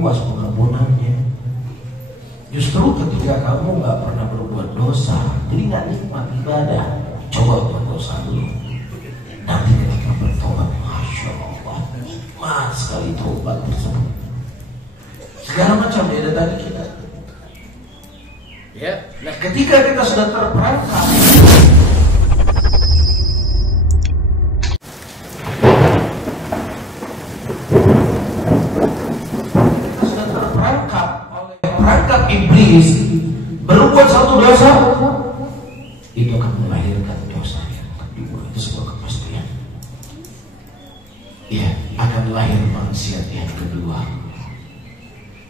luas pengampunannya. Justru ketika kamu nggak pernah berbuat dosa, jadi nggak nikmat ibadah. Coba buat dosa dulu. Nanti ketika bertobat, masya Allah, nikmat sekali tobat tersebut. Segala macam dia datangi kita. Ya, nah ketika kita sudah terperangkap, perangkap iblis, berbuat satu dosa, itu akan melahirkan dosa yang kedua. Itu sebuah kepastian. Ya, akan lahir maksiat yang kedua.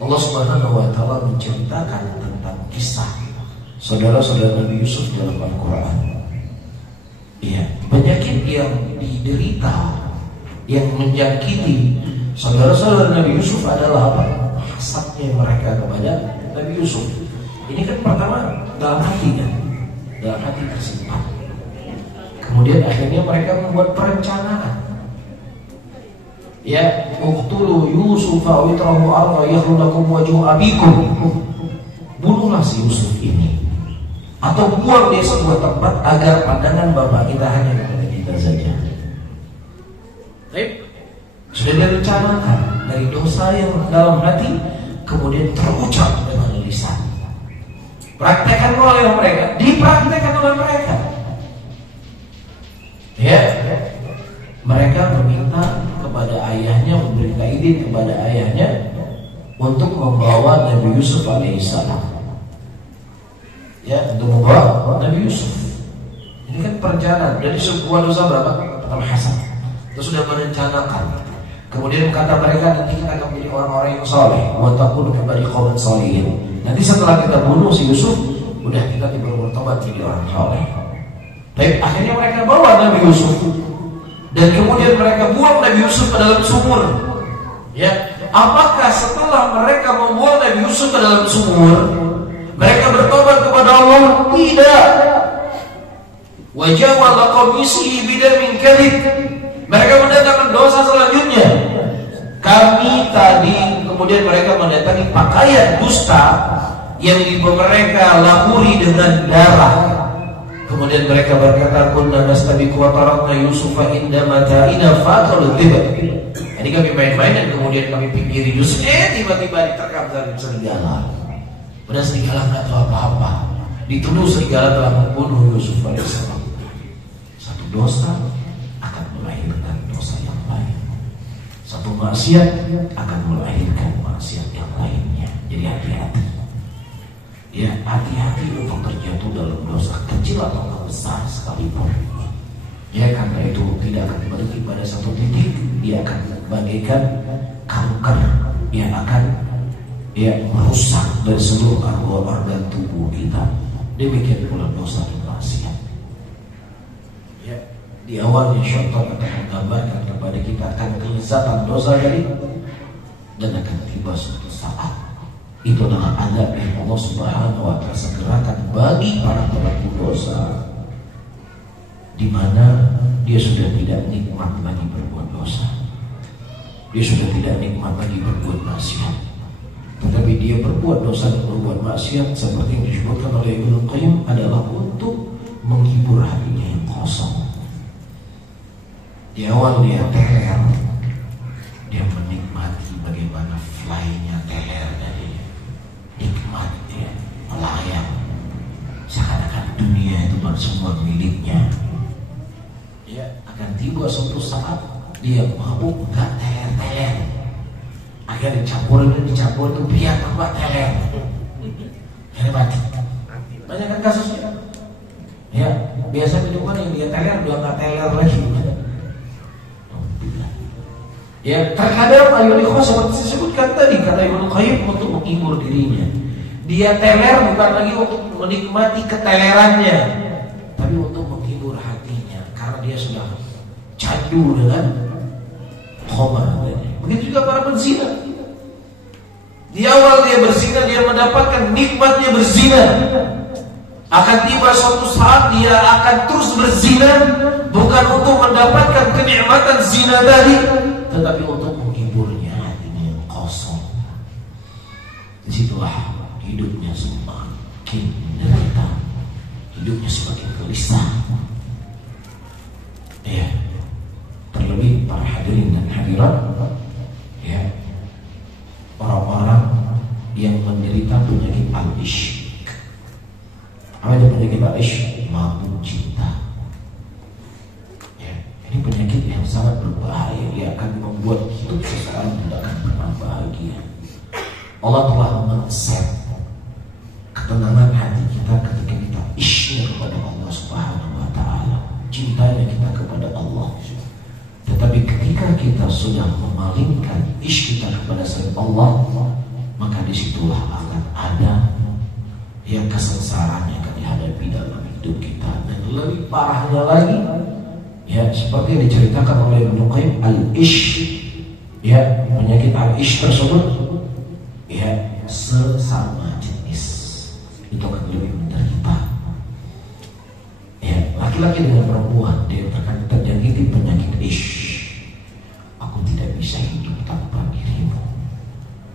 Allah Subhanahu wa Ta'ala menceritakan tentang kisah saudara-saudara Nabi Yusuf dalam Al-Quran. Ya, penyakit yang diderita, yang menjangkiti saudara-saudara Nabi Yusuf adalah apa? Hasadnya mereka kepada Nabi Yusuf. Ini kan pertama dalam hati kan, dalam hati tersimpan. Kemudian akhirnya mereka membuat perencanaan. Ya, uqtulu Yusuf aw itrahu arda yakhlu lakum wajhu abikum. Bunuhlah si Yusuf ini, atau buang dia sebuah tempat agar pandangan bapak kita hanya kepada kita saja. Baik. Sudah direncanakan dari dosa yang dalam hati, kemudian terucap dengan lisan. Praktekkan oleh mereka, dipraktekkan oleh mereka. Ya, mereka meminta kepada ayahnya, memberikan izin kepada ayahnya untuk membawa Nabi Yusuf alaihissalam. Ya, untuk membawa Nabi Yusuf. Ini kan perencanaan. Jadi sebuah dosa berapa? Pertama hasad. Itu sudah merencanakan. Kemudian kata mereka, nanti kita akan menjadi orang-orang yang soleh. Wa taqulu kembali qauman sholihin. Nanti setelah kita bunuh si Yusuf, udah kita bertobat jadi orang soleh. Baik, akhirnya mereka bawa Nabi Yusuf, dan kemudian mereka buang Nabi Yusuf ke dalam sumur. Ya, apakah setelah mereka membuang Nabi Yusuf ke dalam sumur, mereka bertobat kepada Allah? Tidak. Wa jawala qamisihi bidamin kadhib. Mereka mendatangkan dosa selanjutnya. Kami tadi, kemudian mereka mendatangi pakaian dusta yang mereka laburi dengan darah. Kemudian mereka berkata, kunna nastabiqu wa tarakna Yusufa inda mata'ina faqalu tiba. Ini kami main-main dan kemudian kami pinggiri Yusuf. Tiba-tiba diterkam dari serigala. Padahal serigala nggak tahu apa-apa. Dituduh serigala telah membunuh Yusuf alaihissalam. Satu dosa akan melahirkan dosa yang lain. Satu maksiat akan melahirkan maksiat yang lainnya. Jadi hati-hati. Ya, hati-hati untuk terjatuh dalam dosa kecil atau besar sekalipun. Ya, karena itu tidak akan berhenti pada satu titik. Dia akan bagaikan kanker yang akan merusak dari seluruh organ tubuh kita. Demikian pula dosa dan maksiat. Ya, di awalnya syaitan akan menggambarkan kepada kita akan kelezatan dosa tadi, dan akan tiba suatu saat itu adalah azab yang Allah Subhanahu wa Ta'ala segerakan bagi para pelaku dosa, di mana dia sudah tidak nikmat lagi berbuat dosa, dia sudah tidak nikmat lagi berbuat maksiat, tetapi dia berbuat dosa dan berbuat maksiat seperti yang disebutkan oleh Ibnu Qayyim adalah untuk menghibur hatinya yang kosong. Di awal dia teler, dia menikmati bagaimana fly-nya teler dari nikmat, dia melayang seakan-akan dunia itu semua miliknya. Ya, akan tiba suatu saat dia mabuk, nggak teler-teler, akhirnya dicampur itu biar tambah teler, akhirnya mati. Banyak kan kasusnya. Ya, biasa minuman yang dia teler udah nggak teler lagi. Ya, terkadang ayat ikhwah seperti disebutkan tadi kata Ibnu Qayyim untuk menghibur dirinya. Dia teler bukan lagi untuk menikmati ketelerannya, tapi untuk menghibur hatinya karena dia sudah candu dengan khamar. Begitu juga para penzina. Di awal dia berzina, dia mendapatkan nikmatnya berzina. Akan tiba suatu saat dia akan terus berzina, bukan untuk mendapatkan kenikmatan zina tadi, tetapi untuk menghiburnya hatinya yang kosong. disitulah hidupnya semakin menderita, hidupnya semakin gelisah. Ya, terlebih para hadirin dan hadirat, ya, orang-orang yang menderita penyakit al-ishq. Apa itu penyakit al-ishq? Mabuk cinta. Ya, ini penyakit yang sangat berbahaya. Dia akan membuat hidup seseorang tidak akan pernah bahagia. Allah telah mengset ketenangan hati kita ketika kita isynya kepada Allah Subhanahu wa ta'ala, cintanya kita kepada Allah. Tetapi ketika kita sudah memalingkan isyk kita kepada selain Allah, maka disitulah akan ada yang kesengsaraan yang akan dihadapi dalam hidup kita. Dan lebih parahnya lagi, ya, seperti yang diceritakan oleh Ibnu Qayyim, al-ishq, ya, penyakit al-ishq tersebut, ya, sesama jenis itu akan lebih menderita. Ya, laki-laki dengan perempuan dia akan terjangkiti penyakit ishq. Aku tidak bisa hidup tanpa dirimu.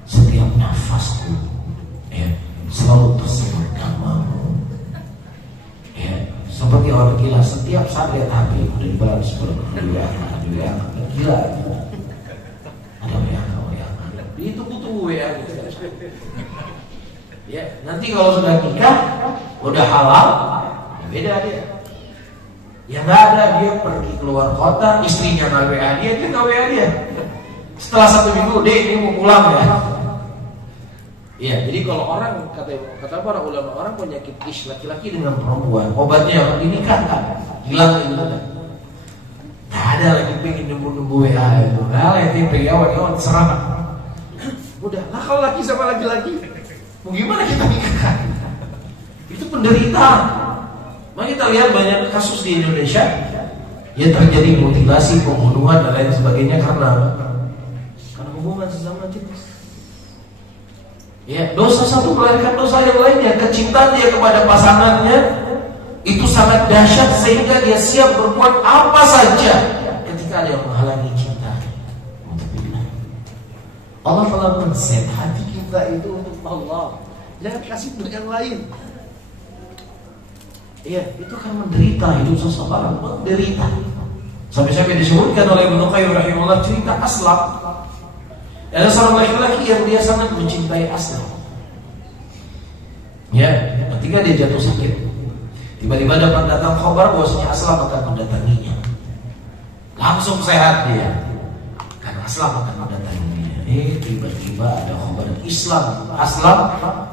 Setiap nafasku, ya, selalu tersemat namamu. Ya, seperti orang gila, setiap saat lihat HP udah dibalas ada WA, gila. Ada WA, ditunggu-tunggu WA gitu. Ya, nanti kalau sudah nikah, udah halal, ya beda dia. Ya nggak ada, dia pergi keluar kota, istrinya nggak WA dia nggak WA dia. Setelah 1 minggu, deh ini mau pulang ya. Iya, jadi kalau orang kata para ulama, orang penyakit ishq laki-laki dengan perempuan, obatnya dinikahkan, hilang itu. Nggak ada lagi pengen nunggu WA itu, nggak ada yang pengen serang. Udah, lah kalau laki sama laki-laki, mau gimana kita nikahkan? Itu penderitaan. Maka kita lihat banyak kasus di Indonesia yang terjadi mutilasi, pembunuhan dan lain sebagainya karena hubungan sesama jenis. Ya, dosa satu melahirkan dosa yang lainnya. Kecintaan dia kepada pasangannya itu sangat dahsyat sehingga dia siap berbuat apa saja ketika ada yang menghalangi cinta untuk Allah. Allah telah men-set hati kita itu untuk Allah. Jangan kasih untuk yang lain. Iya, itu kan menderita, hidup seseorang menderita. Sampai-sampai disebutkan oleh Ibnu Qayyim rahimahullah cerita Aslam. Ada seorang laki-laki yang dia sangat mencintai Aslam. Ya, ketika dia jatuh sakit, tiba-tiba dapat datang kabar bahwasanya Aslam akan mendatanginya. Langsung sehat dia, karena Aslam akan mendatanginya. Tiba-tiba ada kabar Aslam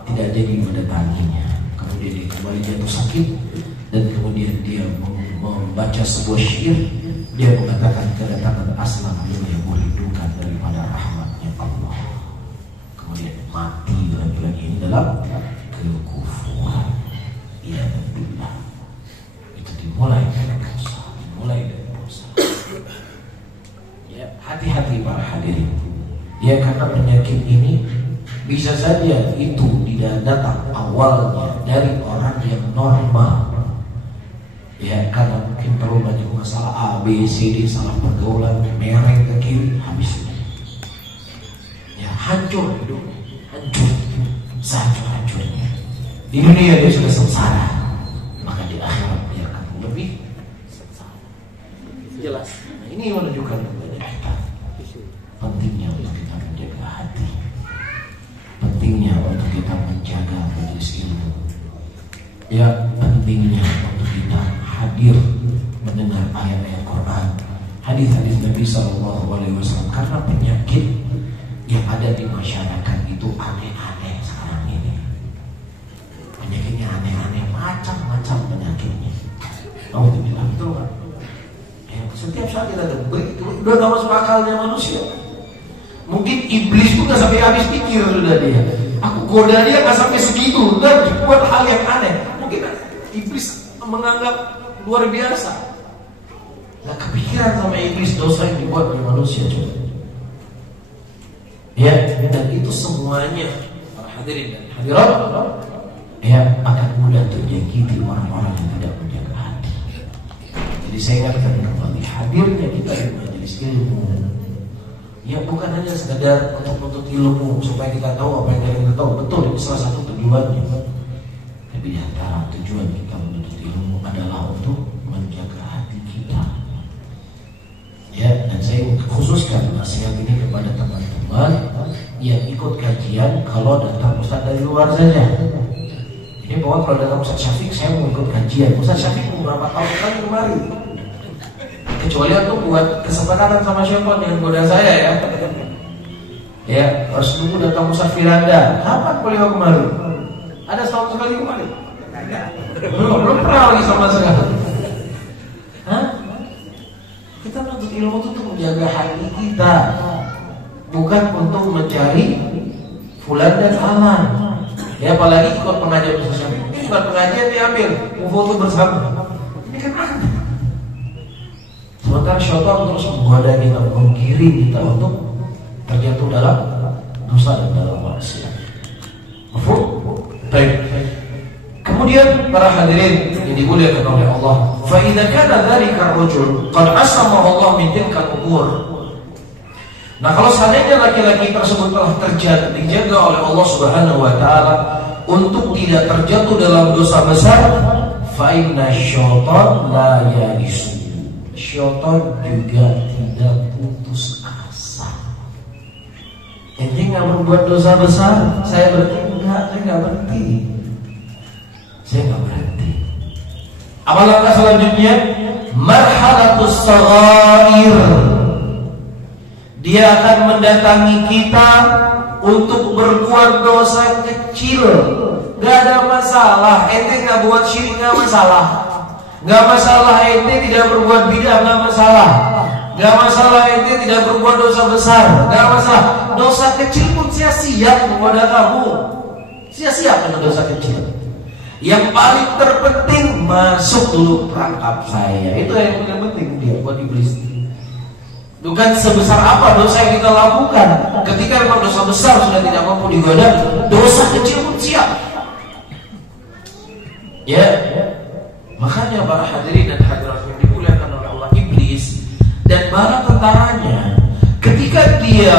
tidak jadi mendatanginya. Kemudian dia kembali jatuh sakit dan kemudian dia membaca sebuah syair. Dia mengatakan kedatangan Aslam yang merindukan daripada rahmatnya Allah. Kemudian mati lagi-lagi ini dalam kekufuran. Ya billah. Itu dimulai dari dosa. Ya, hati-hati para hadirin. Ya, karena penyakit ini bisa saja itu tidak datang awalnya dari orang yang normal. Ya, karena mungkin terlalu banyak masalah A, B, C, D, salah pergaulan, mereng ke kiri, habis. Ya, hancur hidup, hancur, sehancur-hancurnya. Di dunia dia sudah sengsara, maka di akhirat dia akan lebih sengsara. Jelas. Nah, ini menunjukkan kepada kita pentingnya untuk kita menjaga hati, pentingnya untuk kita menjaga majelis ilmu. Ya, pentingnya untuk kita hadir mendengar ayat-ayat Quran, hadis-hadis Nabi SAW, karena penyakit yang ada di masyarakat itu aneh-aneh sekarang ini. Penyakitnya aneh-aneh, macam-macam penyakitnya. Alhamdulillah, betul kan? Ya, setiap saat kita begitu, udah gak masuk akalnya manusia. Mungkin iblis pun gak sampai habis pikir sudah dia. Aku goda dia gak sampai segitu, dan buat hal yang aneh. Mungkin iblis menganggap luar biasa. Gak kepikiran sama iblis dosa yang dibuat oleh manusia coba. Ya, dan itu semuanya para hadirin dan hadirat, ya, akan mudah terjangkiti orang-orang yang tidak menjaga hati. Jadi saya ingatkan kembali hadirnya kita di majelis ilmu, Ya bukan hanya sekedar untuk menuntut ilmu supaya kita tahu apa yang kita tahu. Betul, itu salah satu tujuannya. Tapi di antara tujuan kita menuntut ilmu adalah untuk menjaga hati kita. Ya, dan saya khususkan nasihat ini kepada teman-teman yang ikut kajian kalau datang ustaz dari luar saja. Ini bahwa kalau datang Ustaz Syafiq saya mau ikut kajian. Ustaz Syafiq mau berapa tahun kali kemari? Kecuali aku buat kesepakatan sama siapa yang goda saya ya. Ya, harus nunggu datang Ustaz Firanda. Kapan beliau kemari? Ada setahun sekali kemari? Belum pernah lagi sama sekali. Hah? Kita menuntut ilmu itu untuk menjaga hati kita, bukan untuk mencari fulan dan aman. Ya apalagi ikut pengajian bersama. Ini bukan pengajian diambil, mau foto bersama. Ini kan aneh. Sementara syaitan terus menggoda kita, menggiring kita untuk terjatuh dalam dosa dan dalam maksiat. Mafhum? Baik. Kemudian para hadirin yang dimuliakan oleh Allah, fa idza kana dzalika ar-rajul qad asamahu Allah min tilka al-umur. Nah, kalau seandainya laki-laki tersebut telah dijaga oleh Allah Subhanahu wa taala untuk tidak terjatuh dalam dosa besar, fa inna syaitan la yaisu. Syaitan juga tidak putus asa. Ente nggak berbuat dosa besar, saya berhenti enggak, saya nggak berhenti. Saya nggak berhenti. Apa langkah selanjutnya? Marhalatus saghair. Dia akan mendatangi kita untuk berbuat dosa kecil. Gak ada masalah. Ente nggak buat syirik nggak masalah. Gak masalah ente tidak berbuat bidah nggak masalah. Gak masalah ente tidak berbuat dosa besar. Gak masalah. Dosa kecil pun saya siap kepada kamu. Saya siap dengan dosa kecil. Yang paling terpenting masuk dulu perangkap saya. Itu yang paling penting dia buat iblis. Bukan sebesar apa dosa yang kita lakukan. Ketika memang dosa besar sudah tidak mampu digoda, dosa kecil pun siap. Ya, makanya para hadirin dan hadirat yang dimuliakan oleh Allah, iblis dan para tentaranya, ketika dia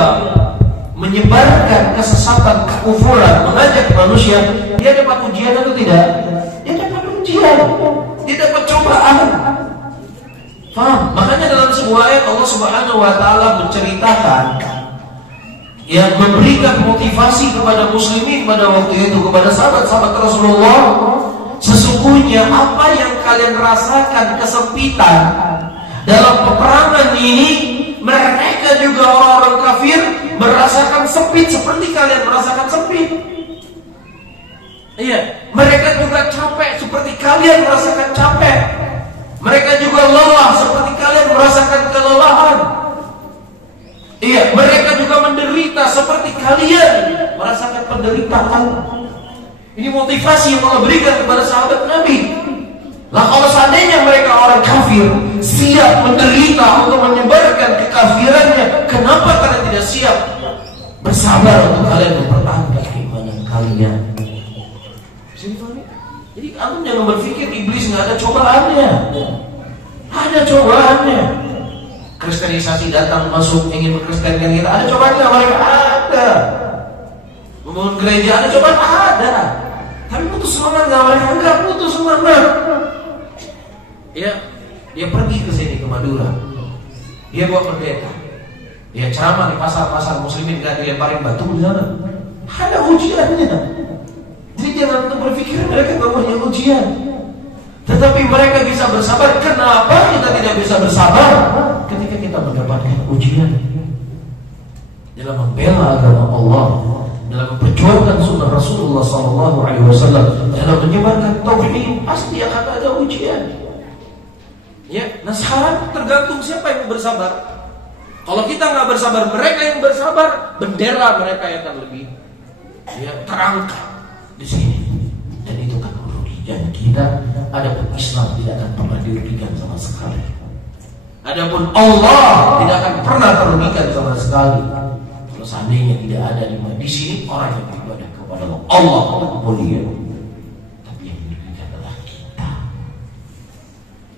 menyebarkan kesesatan, kekufuran, mengajak manusia, dia dapat ujian atau tidak? Dia dapat ujian, dia dapat cobaan. Faham? Makanya dalam sebuah ayat Allah Subhanahu wa taala menceritakan yang memberikan motivasi kepada muslimin pada waktu itu, kepada sahabat-sahabat Rasulullah, sesungguhnya apa yang kalian rasakan kesempitan dalam peperangan ini, mereka juga orang-orang kafir merasakan sempit seperti kalian merasakan sempit. Iya, mereka juga capek seperti kalian merasakan capek. Mereka juga lelah seperti kalian merasakan kelelahan. Iya, mereka juga menderita seperti kalian merasakan penderitaan. Ini motivasi yang Allah berikan kepada sahabat Nabi. Lah kalau seandainya mereka orang kafir siap menderita untuk menyebarkan kekafirannya, kenapa kalian tidak siap bersabar untuk kalian mempertahankan keimanan kalian? Jadi antum jangan berpikir iblis nggak ada cobaannya. Ada cobaannya. Kristenisasi datang masuk ingin mengkristenkan kita, ada cobaannya mereka ada. Membangun gereja ada cobaan ada. Tapi putus semangat nggak mereka? Nggak putus semangat. Ya, dia pergi ke sini ke Madura. Dia bawa pendeta. Dia ceramah di pasar-pasar muslimin nggak dilemparin batu di sana. Ada ujiannya. Jadi jangan untuk berpikir mereka gak punya ujian. Tetapi mereka bisa bersabar. Kenapa kita tidak bisa bersabar ketika kita mendapatkan ujian? Dalam membela agama Allah, dalam memperjuangkan sunnah Rasulullah SAW, dalam menyebarkan tauhid, pasti akan ada ujian. Ya, nah sekarang tergantung siapa yang bersabar. Kalau kita nggak bersabar, mereka yang bersabar, bendera mereka yang akan lebih terangkat di sini, dan itu kan merugikan kita. Adapun Islam tidak akan pernah dirugikan sama sekali. Adapun Allah tidak akan pernah terugikan sama sekali. Kalau seandainya tidak ada di sini orang yang beribadah kepada Allah mulia, tapi yang dirugikan adalah kita.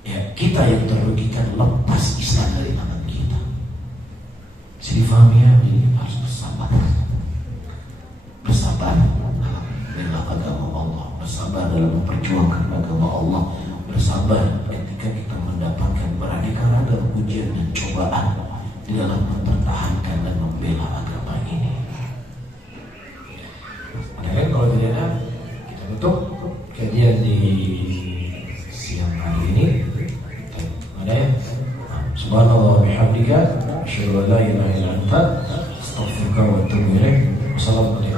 Ya, kita yang terugikan lepas Islam dari tangan kita. Sifahnya ini harus bersabar. Bersabar dalam membela agama Allah, bersabar dalam memperjuangkan agama Allah, bersabar ketika kita mendapatkan beraneka ragam ujian dan cobaan di dalam mempertahankan dan membela agama ini. Makanya kalau tidak ada, kita tutup kajian di siang hari ini. Ada ya? Subhanallah wa bihamdika, asyhadu an la ilaha illa anta, astaghfiruka wa atubu ilaik. Wassalamualaikum.